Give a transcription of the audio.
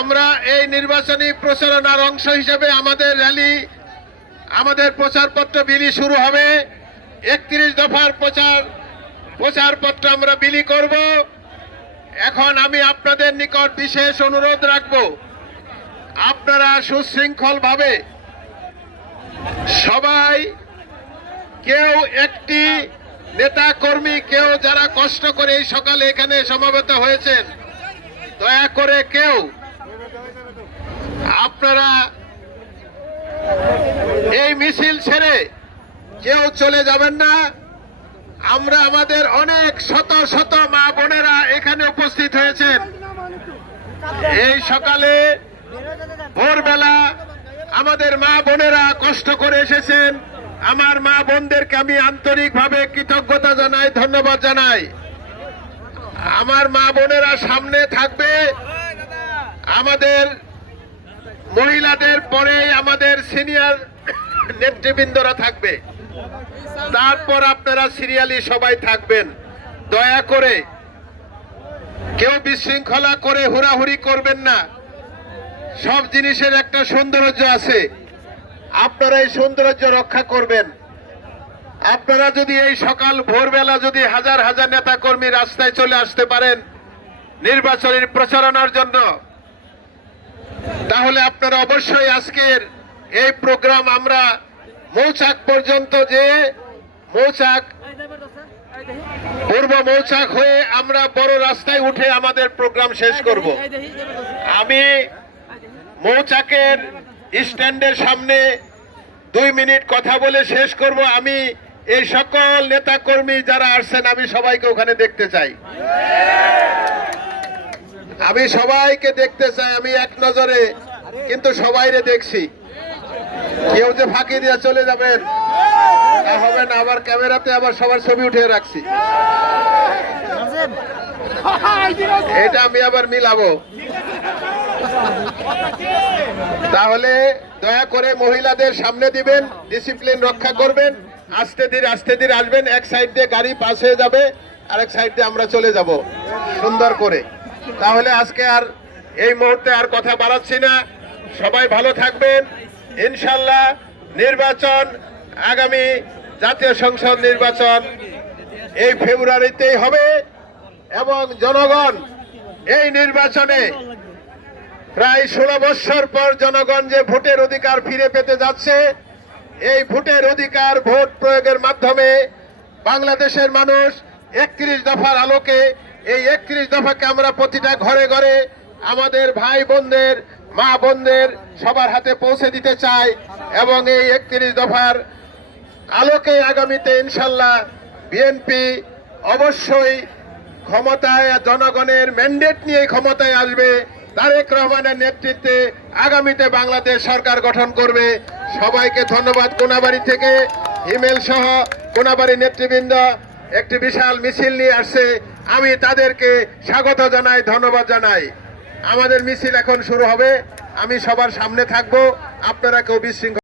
আমরা এই নির্বাচনী প্রচারণার অংশ হিসেবে আমাদের র্যালি, আমাদের প্রচারপত্র বিলি শুরু হবে। 31 দফার প্রচারপত্র আমরা বিলি করব। এখন আমি আপনাদের নিকট বিশেষ অনুরোধ রাখব, আপনারা সুশৃঙ্খলভাবে সবাই, কেউ একটি নেতা কর্মী, কেউ যারা কষ্ট করে এই সকালে এখানে সমবেত হয়েছেন, দয়া করে কেউ আপনারা এই মিছিল ছেড়ে কেউ চলে যাবেন না। আমরা আমাদের অনেক শত শত মা বোনেরা এখানে উপস্থিত হয়েছেন। এই সকালে ভোরবেলা আমাদের মা বোনেরা কষ্ট করে এসেছেন। আমার মা বোনদেরকে আমি আন্তরিকভাবে কৃতজ্ঞতা জানাই, ধন্যবাদ জানাই। আমার মা বোনেরা সামনে থাকবে, আমাদের মহিলাদের পরে আমাদের সিনিয়র নেতৃবৃন্দরা থাকবে, তারপর আপনারা সিরিয়ালি সবাই থাকবেন। দয়া করে কেউ বিশৃঙ্খলা করে হুড়াহুড়ি করবেন না। সব জিনিসের একটা সৌন্দর্য আছে, আপনারা এই সৌন্দর্য রক্ষা করবেন। আপনারা যদি এই সকাল ভোরবেলা যদি হাজার হাজার নেতা কর্মী রাস্তায় চলে আসতে পারেন নির্বাচনী প্রচারণার জন্য, তাহলে আপনারা অবশ্যই আজকের এই প্রোগ্রাম আমরা মৌচাক পর্যন্ত, যে মৌচাক পূর্ব মৌচাক হয়ে আমরা বড় রাস্তায় উঠে আমাদের প্রোগ্রাম শেষ করব। আমি মৌচাকের স্ট্যান্ডের সামনে 2 মিনিট কথা বলে শেষ করব। আমি এই সকল নেতা কর্মী যারা আসছেন, আমি সবাইকে ওখানে দেখতে চাই। আমি সবাইকে দেখতে চাই, আমি এক নজরে কিন্তু সবাইরে দেখছি। কেউ যে ফাঁকি দিয়ে চলে যাবেন তা হবে না। আবার ক্যামেরাতে আবার সবার ছবি উঠিয়ে রাখছি, এটা আমি আবার মিলাবো। তাহলে দয়া করে মহিলাদের সামনে দিবেন, ডিসিপ্লিন রক্ষা করবেন। আস্তে ধীরে আসবেন। এক সাইড দিয়ে গাড়ি পাস হয়ে যাবে, আরেক সাইড দিয়ে আমরা চলে যাব সুন্দর করে। তাহলে আজকে আর এই মুহূর্তে আর কথা বাড়াচ্ছি না। সবাই ভালো থাকবেন। ইনশাল্লাহ নির্বাচন, আগামী জাতীয় সংসদ নির্বাচন এই ফেব্রুয়ারিতেই হবে এবং জনগণ এই নির্বাচনে প্রায় 16 বছর পর জনগণ যে ভোটের অধিকার ফিরে পেতে যাচ্ছে, এই ভোটের অধিকার ভোট প্রয়োগের মাধ্যমে বাংলাদেশের মানুষ 31 দফার আলোকে, এই 31 দফাকে আমরা প্রতিটা ঘরে ঘরে আমাদের ভাই বোনদের, মা বোনদের সবার হাতে পৌঁছে দিতে চাই। এবং এই 31 দফার আলোকে আগামীতে ইনশাল্লাহ বিএনপি অবশ্যই ক্ষমতায়, জনগণের ম্যান্ডেট নিয়ে ক্ষমতায় আসবে। তারেক রহমানের নেতৃত্বে আগামীতে বাংলাদেশ সরকার গঠন করবে। সবাইকে ধন্যবাদ। কোনাবাড়ি থেকে হিমেল সহ কোনাবাড়ি নেতৃবৃন্দ একটি বিশাল মিছিল নিয়ে আসছে, আমি তাদেরকে স্বাগত জানাই, ধন্যবাদ জানাই। আমাদের মিছিল এখন শুরু হবে। আমি সবার সামনে থাকবো, আপনারা কেউ বিশৃঙ্খলা